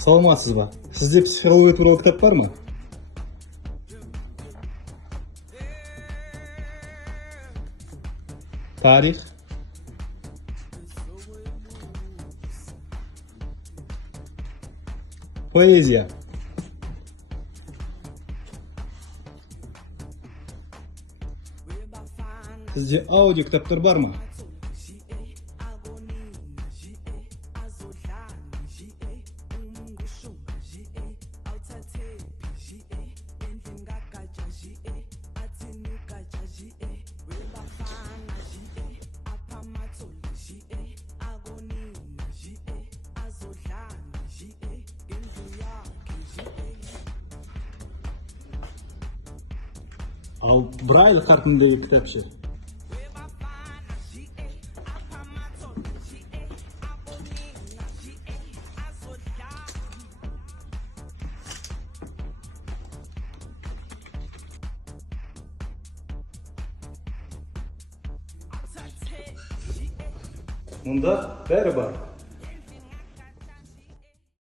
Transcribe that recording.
Саламатсыз ба? Сізде психология туралы кітап бар ма? Тарих? Поэзия? Сізде аудио кітаптар бар ма? Ал Брайль қарпіндегі кітап ше? Мұнда бәрі бар.